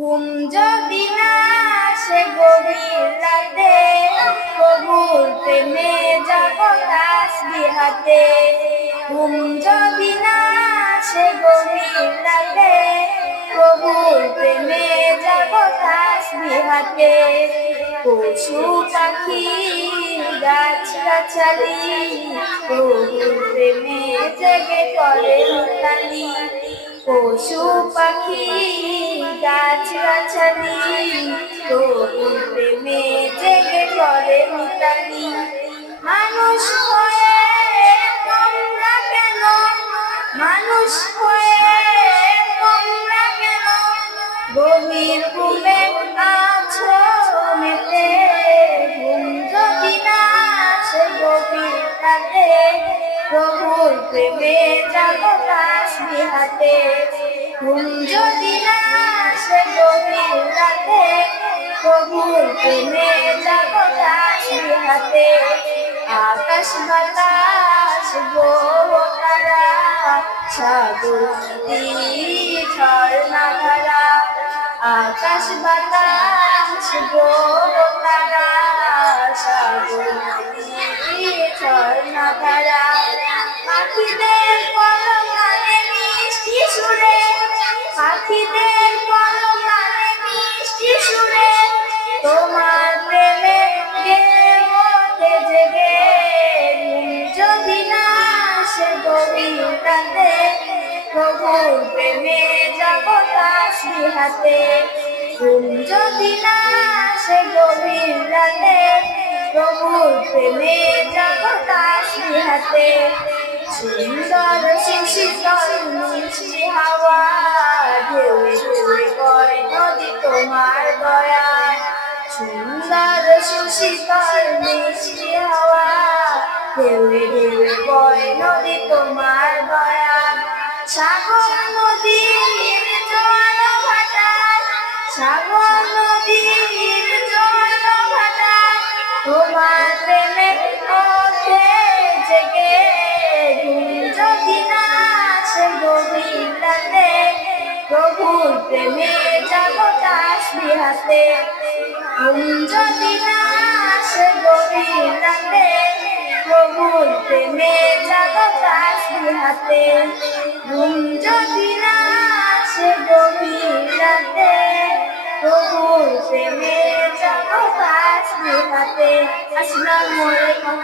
ঘুম যদি না সে গভীর রাতে প্রভুর প্রেমে যাব তাসবি হাতে ঘুম যদি না সে গভীর রাতে প্রভুর প্রেমে যাব তাসবি হাতে পশু পাখি গাছ গাছালি প্রভুর প্রেমে জেগে করে মিতালি। পশু পাখি গাছ গাছালি প্রভুর প্রেমে জেগে করে মিতালি। মানুষ হয়ে তোমরা কেন? মানুষ হয়ে তোমরা কেন? গভীর ঘুমে প্রভুর প্রেমে যাব কাশ্মী হাতে ঘুম যদি না সে গভীর রাতে প্রভুর প্রেমে যাব কাশ্মী হাতে আকাশ বাতাস গো তারা সাগর ঝর্ণা ধারা আকাশ বাতাস গো তারা সাগর ঝর্ণা ধারা তোমার প্রেমে গেয়ে জেগে। যদি না প্রভুর প্রেমে যাব তাসবি হাতে। সে গভীর রাতে প্রভুর প্রেমে যাব তাসবি হাতে। সুন্দর সুশীতল মিষ্টি হাওয়া ঢেউয়ে ঢেউয়ে বয় নদী তোমার দয়ায় সুন্দর সুশীতল মিষ্টি হাওয়া ঢেউয়ে ঢেউয়ে বয় নদী তোমার দয়া সাগর নদীর জল ভাটায় সাগর নদীর প্রভুর প্রেমে যাব তাসবি হাতে যদি না সে গভীর রাতে প্রভুর প্রেমে যাব তাসবি হাতে যদি না সে গভীর রাতে প্রভুর প্রেমে যাব তাসবি হাতে আসসালামু আলাইকুম